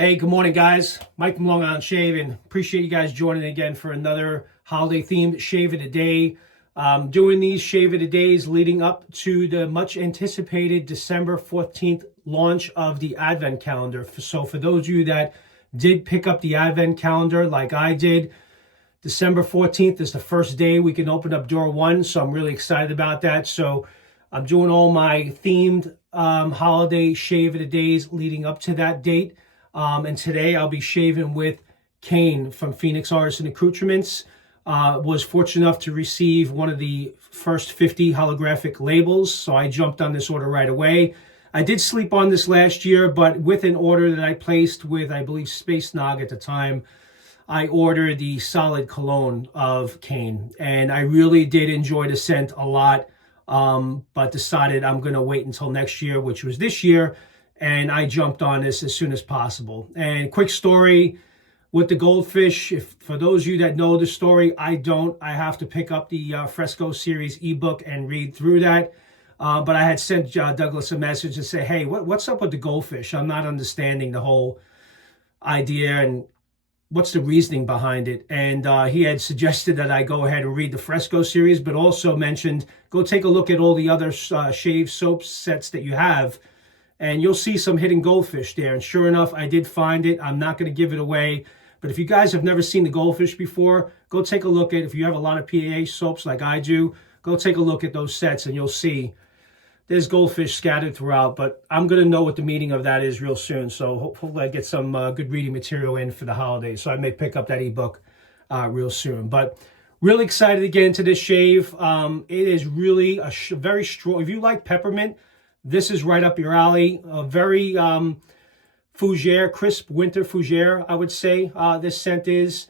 Hey, good morning, guys. Mike from Long Island Shave, and appreciate you guys joining again for another holiday-themed Shave of the Day. Doing these Shave of the Days leading up to the much-anticipated December 14th launch of the Advent calendar. So for those of you that did pick up the Advent calendar like I did, December 14th is the first day we can open up door one, so I'm really excited about that. So I'm doing all my themed holiday Shave of the Days leading up to that date. And today I'll be shaving with Kane from Phoenix Artisan Accoutrements. Was fortunate enough to receive one of the first 50 holographic labels, so I jumped on this order right away. I did sleep on this last year, but with an order that I placed with, I believe, Space Nog at the time, I ordered the solid cologne of Kane, and I really did enjoy the scent a lot, but decided I'm going to wait until next year, which was this year. And I jumped on this as soon as possible. And quick story with the goldfish. For those of you that know the story, I don't. I have to pick up the Fresco series ebook and read through that. But I had sent Douglas a message and say, hey, what's up with the goldfish? I'm not understanding the whole idea and what's the reasoning behind it. And he had suggested that I go ahead and read the Fresco series, but also mentioned go take a look at all the other shave soap sets that you have. And you'll see some hidden goldfish there. And sure enough, I did find it. I'm not going to give it away. But if you guys have never seen the goldfish before, go take a look at it. If you have a lot of PAA soaps like I do, go take a look at those sets and you'll see there's goldfish scattered throughout. But I'm going to know what the meaning of that is real soon. So hopefully I get some good reading material in for the holidays. So I may pick up that ebook real soon. But really excited to get into this shave. It is really a very strong. If you like peppermint, this is right up your alley. A very Fougère, crisp winter Fougère, I would say this scent is.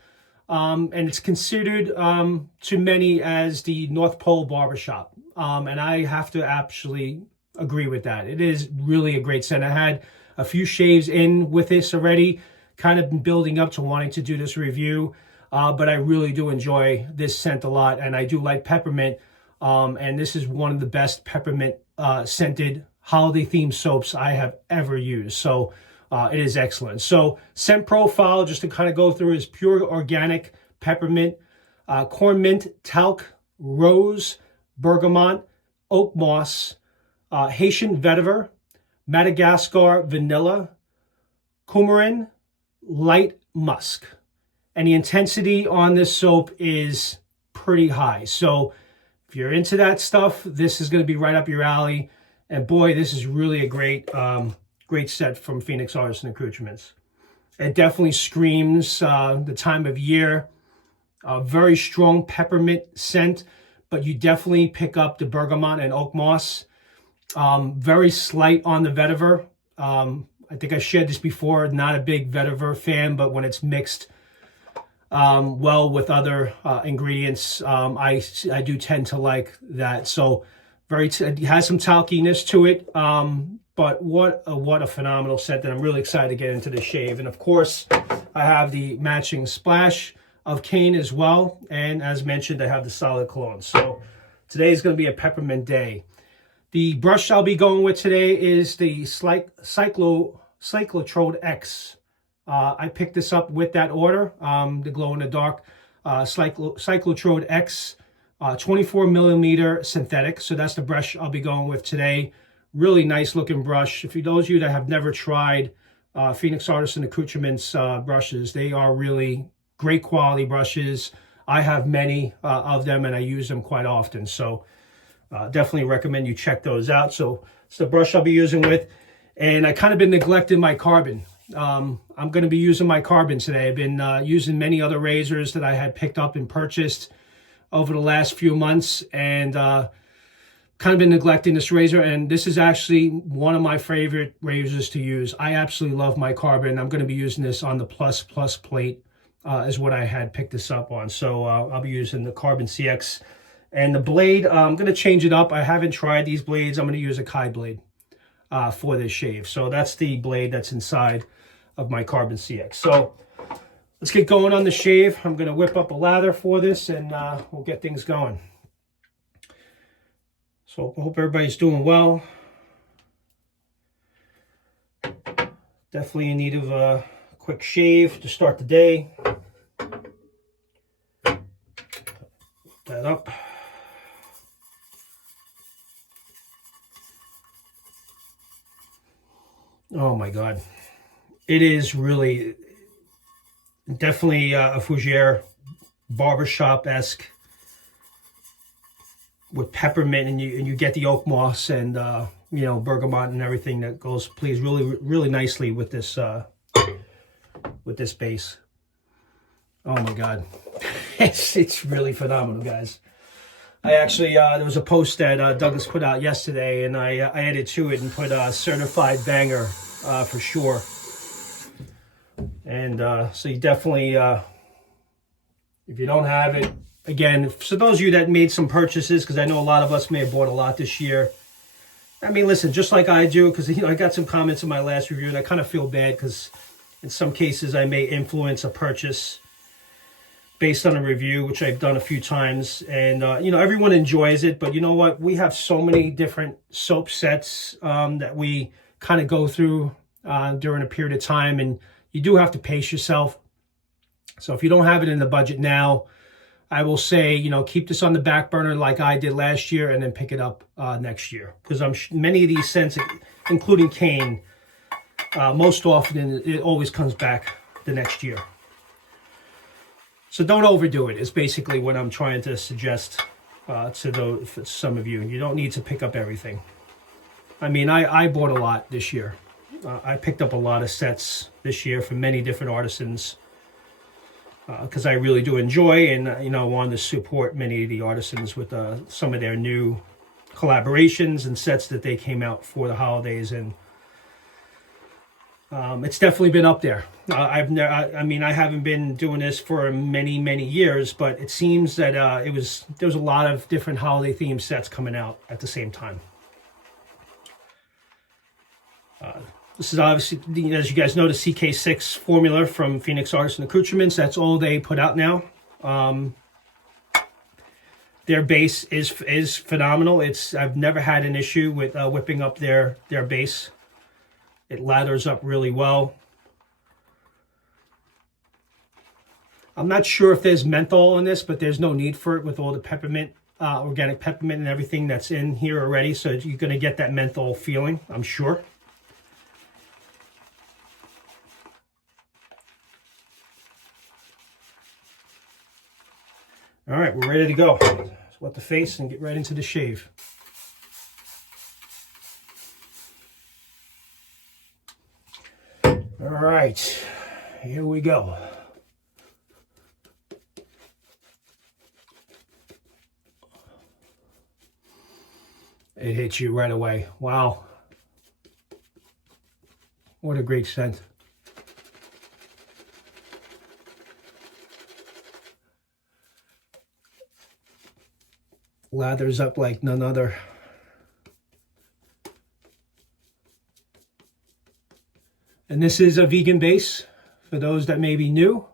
And it's considered to many as the North Pole Barbershop. And I have to actually agree with that. It is really a great scent. I had a few shaves in with this already, kind of been building up to wanting to do this review. But I really do enjoy this scent a lot. And I do like peppermint. And this is one of the best peppermint scented holiday themed soaps I have ever used. So it is excellent. So scent profile, just to kind of go through, is pure organic peppermint, cornmint, talc, rose, bergamot, oakmoss, Haitian vetiver, Madagascar vanilla, Coumarin, Lite, musk. And the intensity on this soap is pretty high. So if you're into that stuff, this is going to be right up your alley. And boy, this is really a great set from Phoenix Artisan Accoutrements. It definitely screams the time of year. A very strong peppermint scent, but you definitely pick up the bergamot and oak moss. Very slight on the vetiver. I think I shared this before. Not a big vetiver fan, but when it's mixed well with other ingredients, I do tend to like that. So it has some talciness to it, but what a phenomenal scent that I'm really excited to get into the shave. And of course, I have the matching splash of Kane as well. And as mentioned, I have the solid cologne. So today is going to be a peppermint day. The brush I'll be going with today is the Cyclotrode X. I picked this up with that order, the glow-in-the-dark Cyclotrode X 24 millimeter synthetic. So that's the brush I'll be going with today. Really nice looking brush. If you those of you that have never tried Phoenix Artisan Accoutrements brushes, they are really great quality brushes. I have many of them and I use them quite often. So definitely recommend you check those out. So it's the brush I'll be using with. And I kind of been neglecting my carbon. I'm going to be using my carbon today. I've been using many other razors that I had picked up and purchased over the last few months, and kind of been neglecting this razor. And this is actually one of my favorite razors to use. I absolutely love my carbon. I'm going to be using this on the plus plate is what I had picked this up on. So I'll be using the Carbon CX. And the blade, I'm going to change it up. I haven't tried these blades. I'm going to use a Kai blade for this shave. So that's the blade that's inside of my Carbon CX. So let's get going on the shave. I'm going to whip up a lather for this and we'll get things going. So I hope everybody's doing well. Definitely in need of quick shave to start the day. Put that up. Oh my God. It is really definitely a Fougère barbershop-esque with peppermint, and you get the Oakmoss and you know, Bergamot and everything that plays really nicely with this base. Oh my God. It's really phenomenal, guys. I actually, there was a post that Douglas put out yesterday, and I added to it and put certified banger for sure. And so you definitely, if you don't have it, again, for those of you that made some purchases, because I know a lot of us may have bought a lot this year. I mean, listen, just like I do, because, you know, I got some comments in my last review, and I kind of feel bad because in some cases I may influence a purchase based on a review, which I've done a few times. And, you know, everyone enjoys it. But you know what? We have so many different soap sets that we kind of go through during a period of time. And you do have to pace yourself. So if you don't have it in the budget now, I will say, you know, keep this on the back burner like I did last year, and then pick it up next year. Because many of these scents, including Cane, most often it always comes back the next year. So don't overdo it, is basically what I'm trying to suggest to some of you. You don't need to pick up everything. I mean, I bought a lot this year. I picked up a lot of sets this year from many different artisans because I really do enjoy, and you know, wanted to support many of the artisans with some of their new collaborations and sets that they came out for the holidays. And it's definitely been up there. I mean, I haven't been doing this for many years, but it seems that there was a lot of different holiday themed sets coming out at the same time. This is obviously, as you guys know, the CK6 formula from Phoenix Artisan Accoutrements. That's all they put out now. Their base is phenomenal. I've never had an issue with whipping up their base. It lathers up really well. I'm not sure if there's menthol in this, but there's no need for it with all the peppermint, organic peppermint and everything that's in here already. So you're going to get that menthol feeling, I'm sure. All right, we're ready to go. Let's wet the face and get right into the shave. All right, here we go. It hits you right away. Wow. What a great scent. Lathers up like none other. And this is a vegan base for those that may be new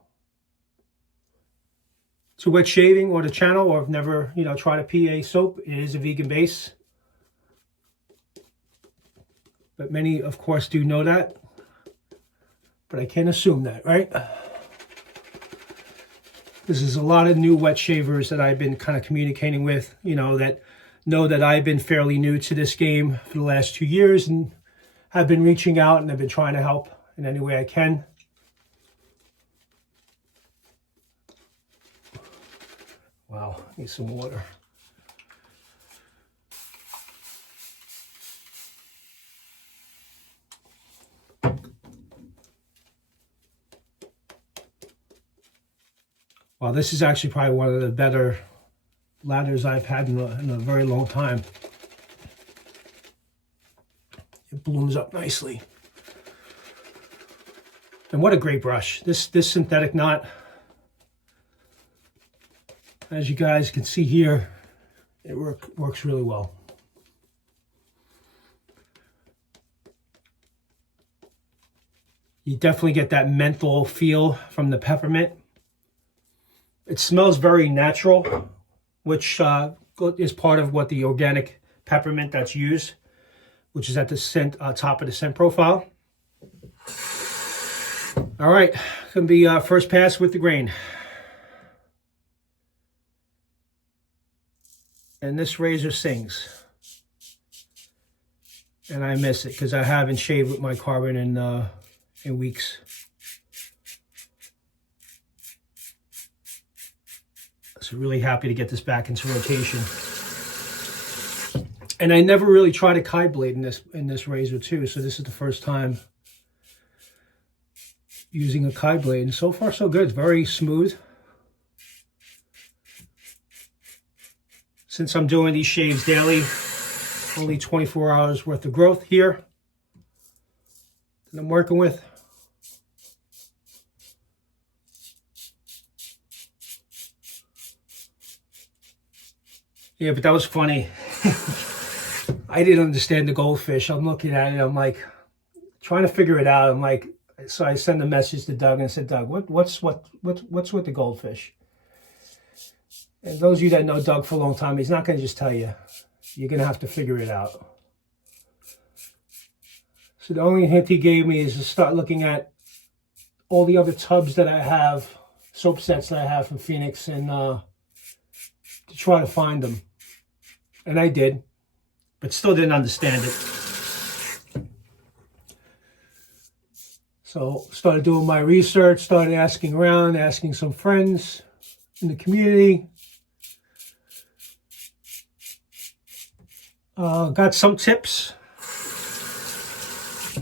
to wet shaving or the channel, or have never, you know, tried a PA soap. It is a vegan base. But many, of course, do know that. But I can't assume that, right? This is a lot of new wet shavers that I've been kind of communicating with, you know that I've been fairly new to this game for the last 2 years, and have been reaching out, and I've been trying to help in any way I can. Wow, need some water. Wow, this is actually probably one of the better ladders I've had in a very long time. It blooms up nicely. And what a great brush. This synthetic knot, as you guys can see here, it works really well. You definitely get that menthol feel from the peppermint. It smells very natural, which is part of what the organic peppermint that's used, which is at the scent top of the scent profile. All right, gonna be first pass with the grain. And this razor sings. And I miss it because I haven't shaved with my carbon in weeks. So really happy to get this back into rotation. And I never really tried a Kai blade in this razor too, so this is the first time using a Kai blade, and so far so good. It's very smooth. Since I'm doing these shaves daily, only 24 hours worth of growth here that I'm working with. Yeah, but that was funny. I didn't understand the goldfish. I'm looking at it, I'm like, trying to figure it out. I'm like, so I send a message to Doug and I said, Doug, what's with the goldfish? And those of you that know Doug for a long time, he's not going to just tell you. You're going to have to figure it out. So the only hint he gave me is to start looking at all the other tubs that I have, soap sets that I have from Phoenix, and to try to find them. And I did, but still didn't understand it. So started doing my research, started asking around, asking some friends in the community. Got some tips,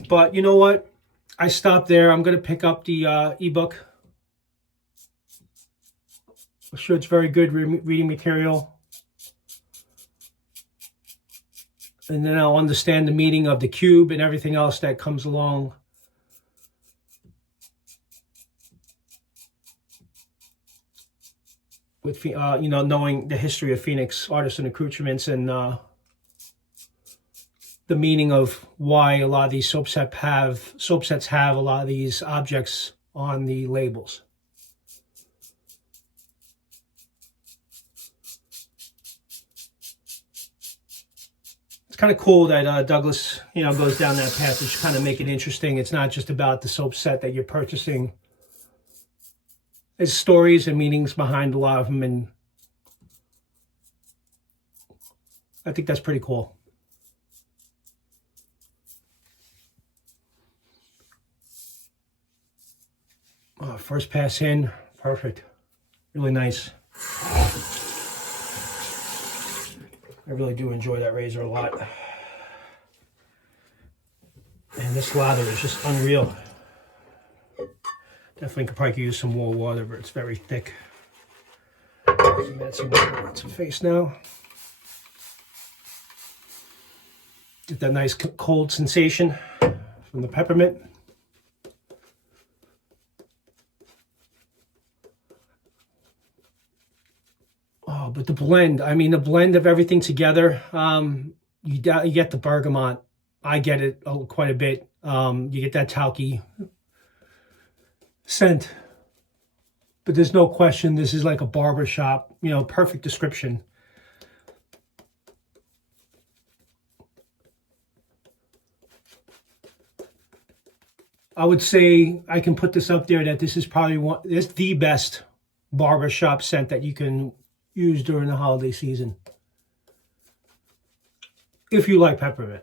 but you know what? I stopped there. I'm going to pick up the ebook. I'm sure it's very good reading material. And then I'll understand the meaning of the cube and everything else that comes along. With, you know, knowing the history of Phoenix artisan accoutrements and the meaning of why a lot of these soap sets have a lot of these objects on the labels. It's kind of cool that Douglas, you know, goes down that path to kind of make it interesting. It's not just about the soap set that you're purchasing. There's stories and meanings behind a lot of them, and I think that's pretty cool. First pass in, perfect. Really nice. I really do enjoy that razor a lot. And this lather is just unreal. Definitely could probably use some more water, but it's very thick. Add some water on some face now. Get that nice cold sensation from the peppermint. Oh, but the blend, I mean, the blend of everything together, you get the bergamot. I get it quite a bit. You get that talcy scent. But there's no question this is like a barbershop, you know, perfect description. I would say I can put this up there that this is probably the best barbershop scent that you can use during the holiday season. If you like peppermint.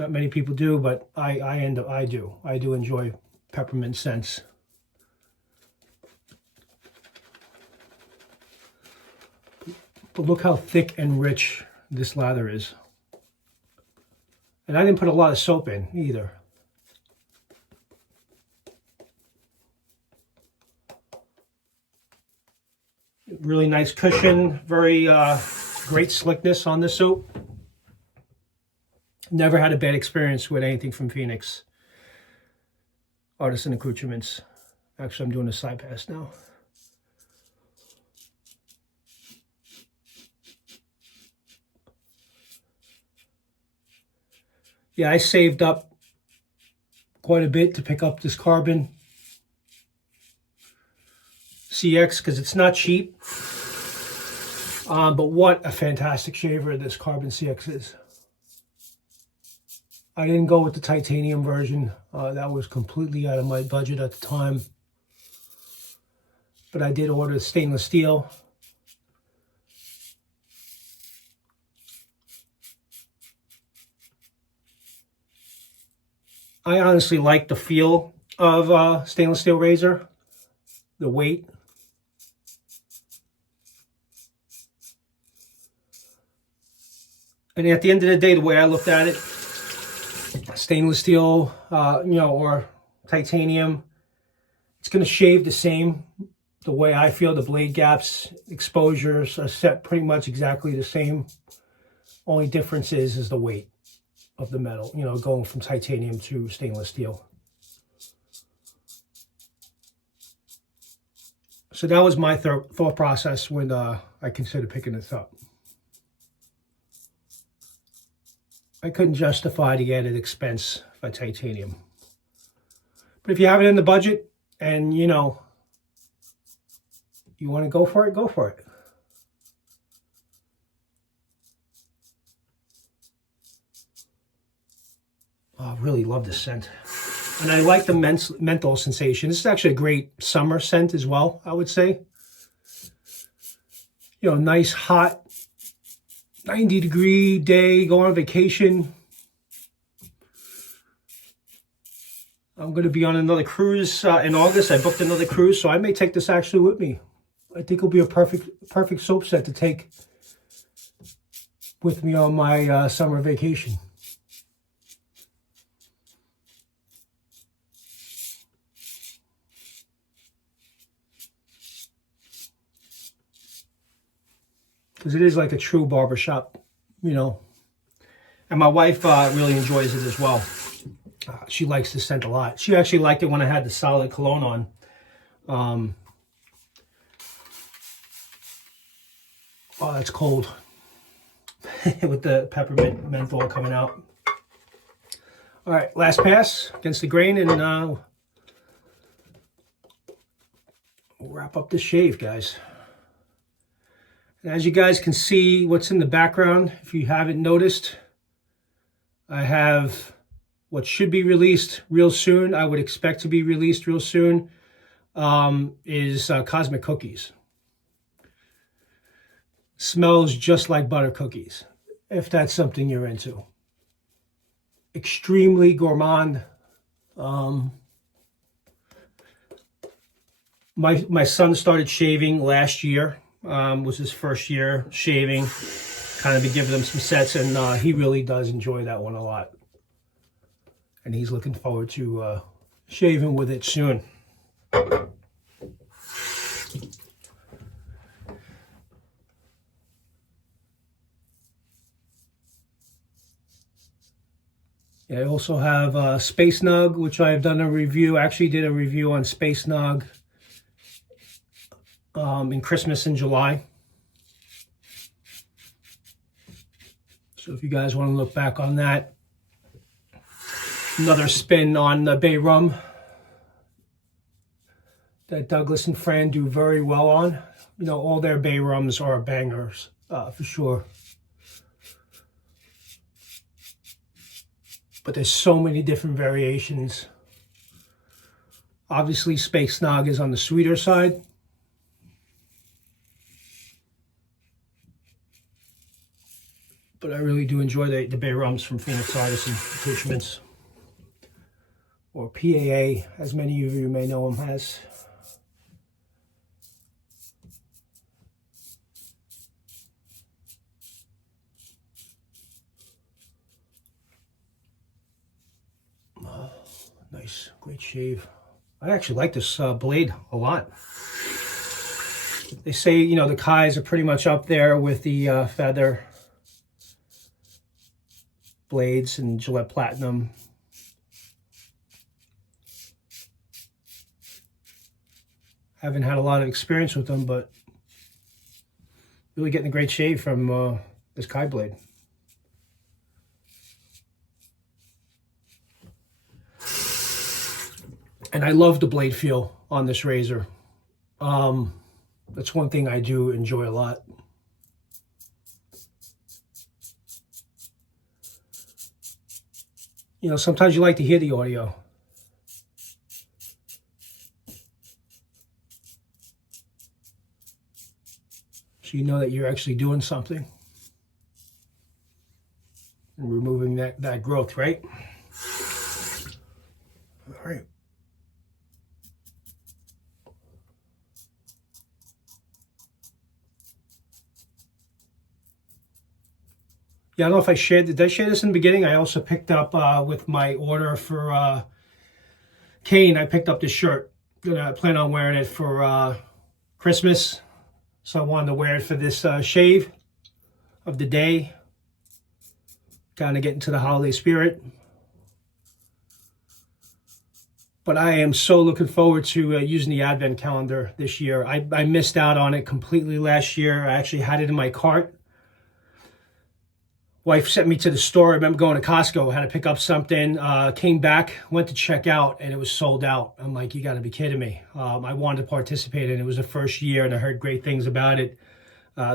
Not many people do, but I do enjoy peppermint scents. But look how thick and rich this lather is. And I didn't put a lot of soap in either. Really nice cushion, very great slickness on the soap. Never had a bad experience with anything from Phoenix artisan accoutrements. Actually, I'm doing a side pass now. Yeah, I saved up quite a bit to pick up this carbon CX because it's not cheap. But what a fantastic shaver this carbon CX is. I didn't go with the titanium version. That was completely out of my budget at the time. But I did order stainless steel. I honestly like the feel of stainless steel razor, the weight. And at the end of the day, the way I looked at it, stainless steel, or titanium, it's going to shave the same. The way I feel, the blade gaps, exposures are set pretty much exactly the same. Only difference is the weight of the metal, going from titanium to stainless steel. So that was my thought process when I considered picking this up. I couldn't justify the added expense for titanium. But if you have it in the budget and, you want to go for it, go for it. Oh, I really love this scent. And I like the menthol sensation. This is actually a great summer scent as well, I would say. Nice hot 90-degree day, go on vacation. I'm going to be on another cruise in August. I booked another cruise, so I may take this actually with me. I think it'll be a perfect soap set to take with me on my summer vacation. Because it is like a true barbershop, And my wife really enjoys it as well. She likes the scent a lot. She actually liked it when I had the solid cologne on. Oh, that's cold. With the peppermint menthol coming out. All right, last pass against the grain, and we'll wrap up this shave, guys. And as you guys can see, what's in the background, if you haven't noticed, I have what should be released real soon. I would expect to be released real soon. Is Cosmic Cookies. Smells just like butter cookies, if that's something you're into. Extremely gourmand. My son started shaving last year. Was his first year shaving. Kind of been giving him some sets, and he really does enjoy that one a lot. And he's looking forward to shaving with it soon. I also have Space Nug, which I've done a review. Actually did a review on Space Nug in Christmas in July. So if you guys want to look back on that. Another spin on the Bay Rum that Douglas and Fran do very well on. All their Bay Rums are bangers, for sure. But there's so many different variations. Obviously, Space Nog is on the sweeter side. But I really do enjoy the Bay Rums from Phoenix Artisan Accoutrements. Or PAA, as many of you may know them as. Oh, nice, great shave. I actually like this blade a lot. They say, the Kais are pretty much up there with the Feather blades and Gillette Platinum. Haven't had a lot of experience with them, but really getting a great shave from this Kai blade. And I love the blade feel on this razor. That's one thing I do enjoy a lot. You know, sometimes you like to hear the audio. So you know that you're actually doing something. And removing that growth, right? All right. Yeah, I don't know if I shared, did I share this in the beginning? I also picked up with my order for Kane, I picked up this shirt. I plan on wearing it for Christmas. So I wanted to wear it for this shave of the day. Kind of get into the holiday spirit. But I am so looking forward to using the advent calendar this year. I missed out on it completely last year. I actually had it in my cart. Wife sent me to the store. I remember going to Costco, had to pick up something, came back, went to check out, and it was sold out. I'm like, you got to be kidding me. I wanted to participate in it. It was the first year, and I heard great things about it.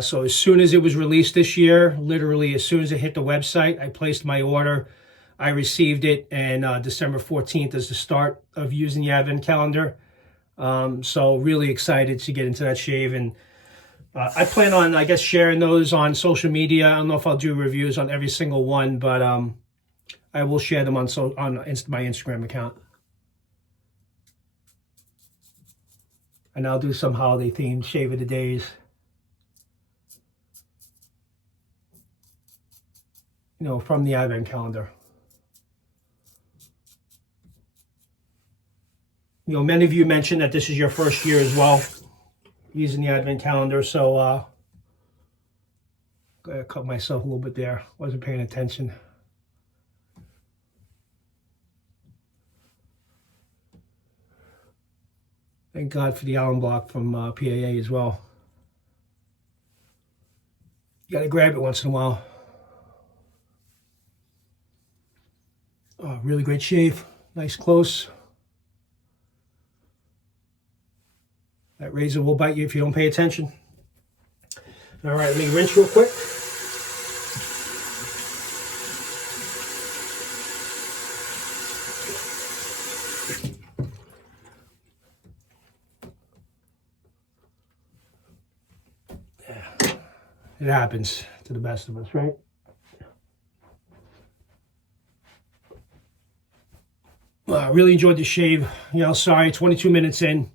So as soon as it was released this year, literally as soon as it hit the website, I placed my order. I received it, and December 14th is the start of using the advent calendar. So really excited to get into that shave. And I plan on, I guess, sharing those on social media. I don't know if I'll do reviews on every single one, but I will share them on my Instagram account. And I'll do some holiday themed shave of the days. You know, from the advent calendar. You know, many of you mentioned that this is your first year as well, using the advent calendar, so I cut myself a little bit there. Wasn't paying attention. Thank God for the alum block from PAA as well. You gotta grab it once in a while. Oh, really great shave. Nice close. That razor will bite you if you don't pay attention. All right, let me rinse real quick. Yeah, it happens to the best of us, right? I really enjoyed the shave. You know, sorry, 22 minutes in.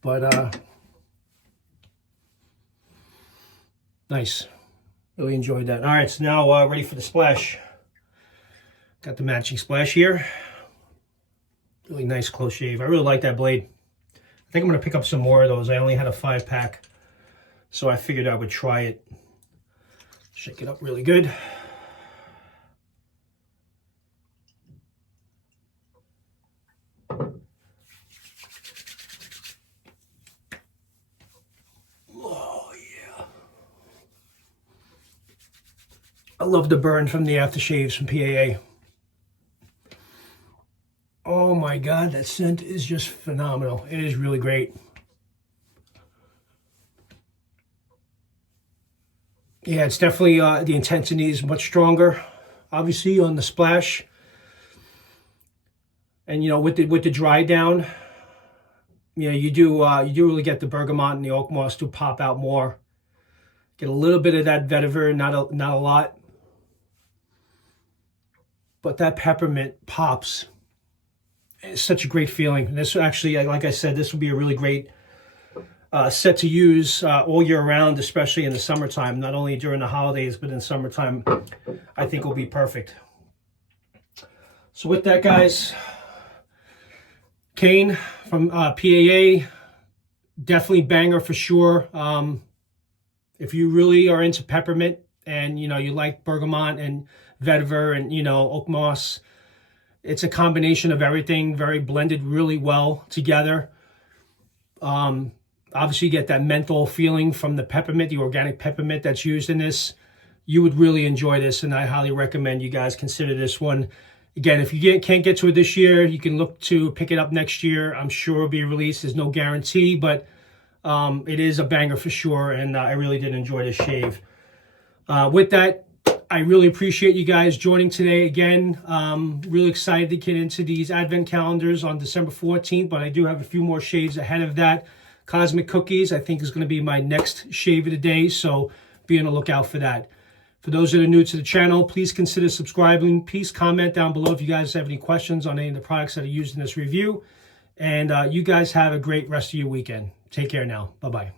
But nice. Really enjoyed that. All right, so now ready for the splash. Got the matching splash here. Really nice close shave. I really like that blade. I think I'm going to pick up some more of those. I only had a 5-pack, so I figured I would try it. Shake it up really good. I love the burn from the aftershaves from PAA. Oh my God, that scent is just phenomenal. It is really great. Yeah, it's definitely, the intensity is much stronger, obviously, on the splash. And, you know, with the dry down, you know, you do really get the Bergamot and the Oakmoss to pop out more. Get a little bit of that Vetiver, not a lot. But that peppermint pops. It's such a great feeling. This actually, like I said, this will be a really great set to use all year round, especially in the summertime. Not only during the holidays, but in summertime, I think will be perfect. So with that, guys, Kane from PAA, definitely banger for sure. If you really are into peppermint and, you know, you like Bergamot and Vetiver and, you know, Oakmoss, it's a combination of everything, very blended really well together. Obviously, you get that menthol feeling from the peppermint, the organic peppermint that's used in this. You would really enjoy this, and I highly recommend you guys consider this one. Again, if you can't get to it this year, you can look to pick it up next year. I'm sure it'll be released. There's no guarantee, but it is a banger for sure, and I really did enjoy this shave. With that, I really appreciate you guys joining today again. Really excited to get into these advent calendars on December 14th, but I do have a few more shaves ahead of that. Cosmic Cookies, I think, is going to be my next shave of the day, so be on the lookout for that. For those that are new to the channel, please consider subscribing. Please comment down below if you guys have any questions on any of the products that are used in this review. And you guys have a great rest of your weekend. Take care now. Bye-bye.